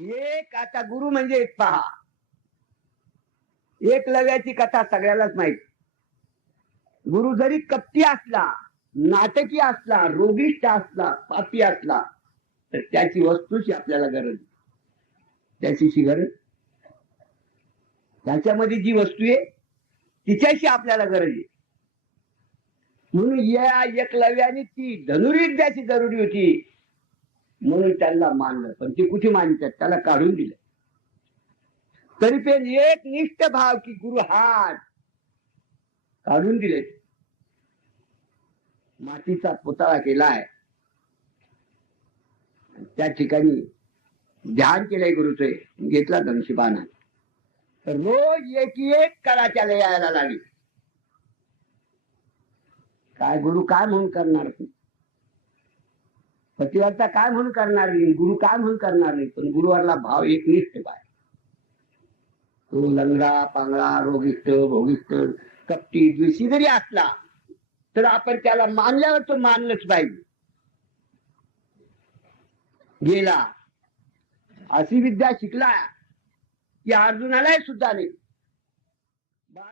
एक आता गुरु म्हणजे एक पहा. एकलव्याची कथा सगळ्यालाच माहीत. गुरु जरी कपटी असला नाटकी असला रोगिष्ट असला पापी असला तर त्याची वस्तूची आपल्याला गरज त्याची गरज? त्याच्यामध्ये जी वस्तू आहे तिच्याशी आपल्याला गरज आहे. म्हणून या एकलव्याने ती धनुर्विद्याची जरुरी होती. म्हणून त्यांना मानलं. पण ते कुठे मानतात त्याला काढून दिलं. तरी पण एक निष्ठ भाव की गुरु हात काढून दिले. मातीचा पुतळा केलाय. त्या ठिकाणी ध्यान केलंय गुरुचे. घेतला धनुष्यबाणा रोज एक एक कळा यायला लागली. काय गुरु काय म्हणून करणार तू काय म्हणून करणार नाही? गुरु काय म्हणून करणार नाही? पण गुरुवारला भाव एकनिष्ठ काय तो लंगडा पांगळा रोगिष्ट भोगिष्ट कपटी द्वेषी जरी असला तर आपण त्याला मानल्यावर तो मानलंच पाहिजे. गेला. अशी विद्या शिकला की अर्जुनालाही सुद्धा नाही.